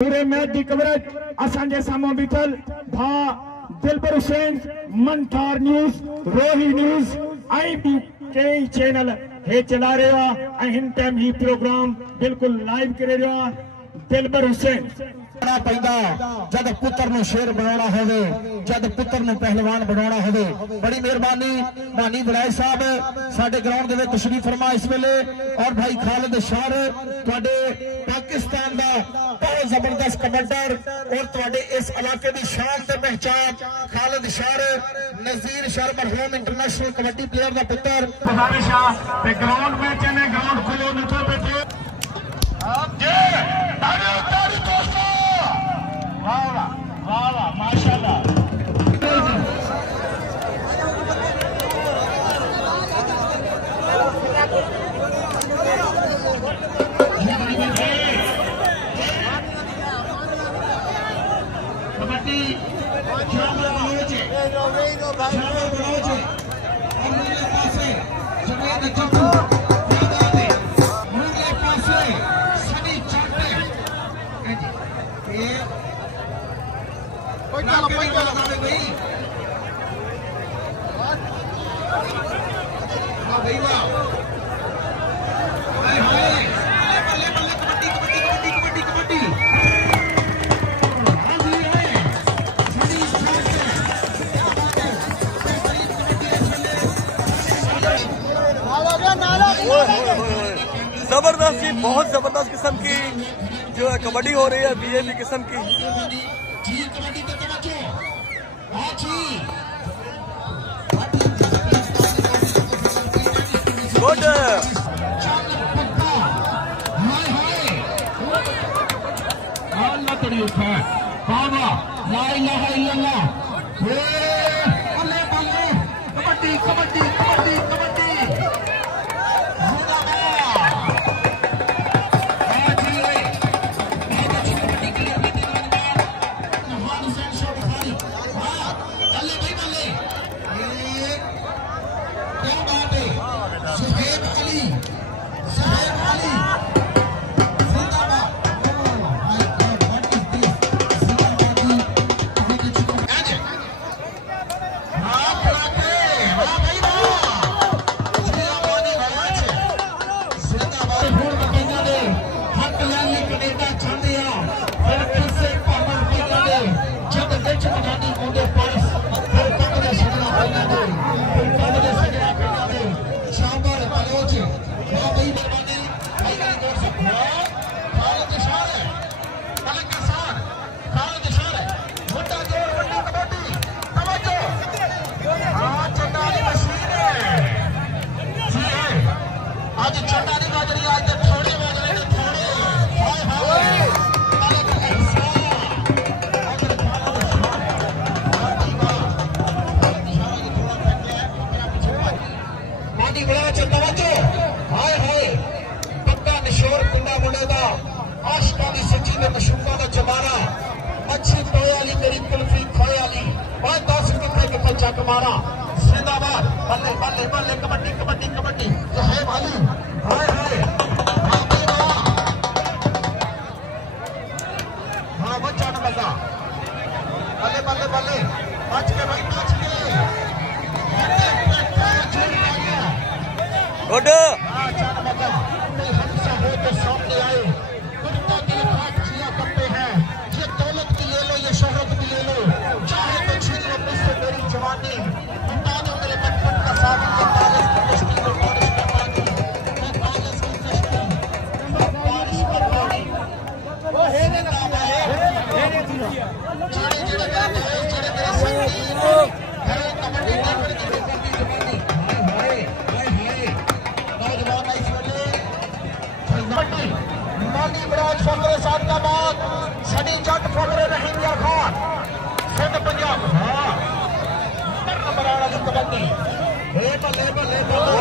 पूरे मैच की कवरेज असांजे साम्हूं बीठल भा दिलबर हुसैन मंठार न्यूज़ रोही न्यूज़ ऐं भी कई चैनल हे चला रहा है। हिन टाइम ही प्रोग्राम बिल्कुल लाइव करे रहा है। दिलबर हुसैन पैदा जब पुत्र नु शेर बनाना होवे, जब पुत्र नु पहलवान बनाना होवे। बड़ी मेहरबानी मानी बड़ाई साहब साडे ग्राउंड दे विच तशरीफ फरमा इस वेले। और भाई खालिद शार तुहाडे पाकिस्तान दा बहुत जबरदस्त कबड्डर और तुहाडे इस इलाके दी शान ते पहचान खालिद शार नज़ीर शार मरहूम इंटरनेशनल कबड्डी प्लेयर दा पुत्र। गुजारिश है ते ग्राउंड में चने ग्राउंड खोलो नीचे बैठे आप जे ताड़ी दोस्तों वाह वाह वाह माशाल्लाह। कबड्डी शामिल बनोजे अगले पासे जमीन चप्पू अगले पासे सनी चट्टे ये कोई चलो भाई वाह भाई वाह बल्ले बल्ले कबड्डी कबड्डी कबड्डी कबड्डी जबरदस्त की बहुत जबरदस्त किस्म की जो है कबड्डी हो रही है बीएबी किस्म की। गुड कबड्डी कबड्डी कबड्डी कबड्डी मारा जिंदाबाद बल्ले बल्ले बल्ले कबड्डी कबड्डी कबड्डी है वाली हाय हाय हाँ बच्चा न बल्ला बल्ले बल्ले बल्ले बच के भाई बच के गुड चार बल्ला हमसे हो तो सामने आए कुत्ता के हाथ जिया करते हैं। ये दौलत की ले लो, ये शोहरत की ले लो, चाहे तो छीन लो मुझसे मेरी जवानी, हटा दो मेरे बचपन का साथ ये कागज की कश्ती और बारिश का पानी, मैं कागज की कश्ती और बारिश का पानी। वो है ने ना चीड़े चीड़े मेरे दोस्त चीड़े मेरे संगी है कबड्डी देखने की कबड्डी जवानी हाय हाय हाय नौजवान इस वेले कबड्डी मानी बराज फकरे साथ का बात सनी जट फकरे रहीम यार खान सिंध पंजाब हाँ नंबर आना की कबड्डी ले बल्ले बल्ले बल्ले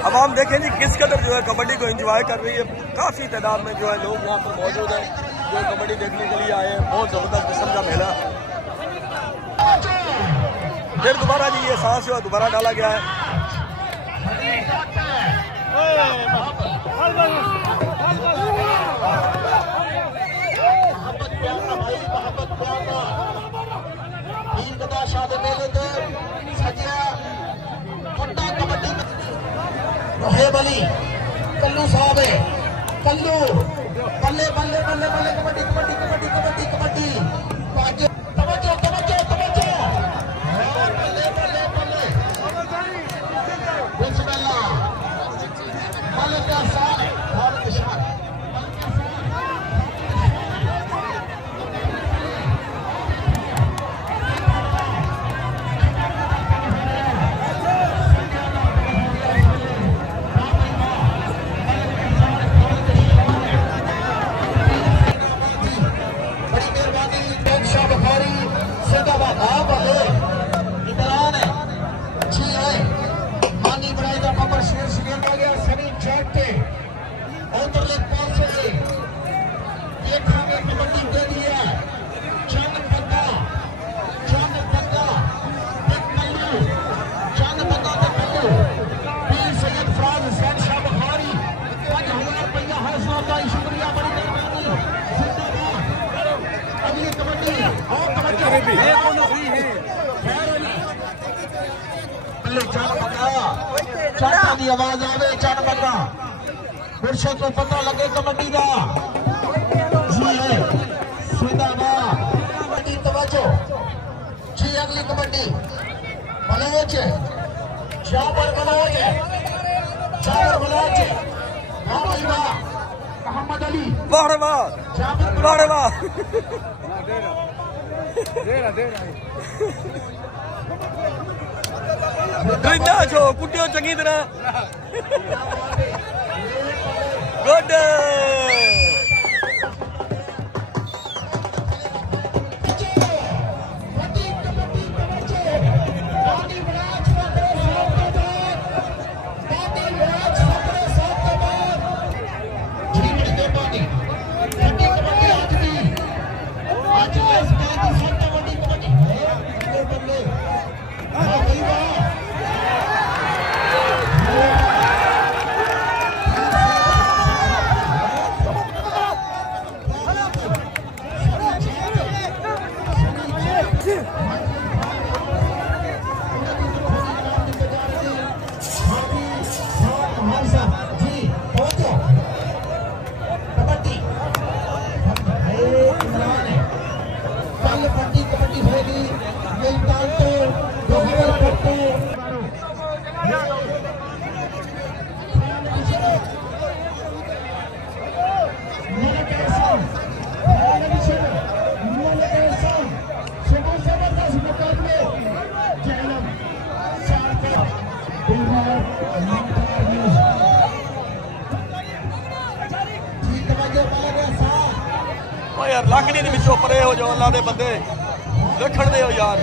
अब हम देखें जी किस कदर जो है कबड्डी को एंजॉय कर रही है। काफी तादाद में जो है लोग यहाँ पर मौजूद हैं जो कबड्डी देखने के लिए आए हैं। बहुत जबरदस्त किस्म का मेला फिर दोबारा जी ये सांस जो है दोबारा डाला गया है। कल्लू साहब है, कल्लू बल्ले बल्ले बल्ले बल्ले कबड्डी कबड्डी कबड्डी कबड्डी कबड्डी तवज्जो तवज्जो तवज्जो बल्ले बल्ले बल्ले बिस्मिल्लाह बल्ले का साथ और इशारा चाचा की आवाज आवे चन बंदा गुरशत को पता लगे कबड्डी का जी है जिंदाबाद कबड्डी तवज्जो जी अगली कबड्डी मनोज जाबर मनोज वाह भाई वाह मोहम्मद अली वाह वाह वाह वाह गंदा छो कुटियो चंगी तरह गुड यार लाकड़ी दे विचों परे हो जाओ अल्लाह दे बंदे देखण दे हो यार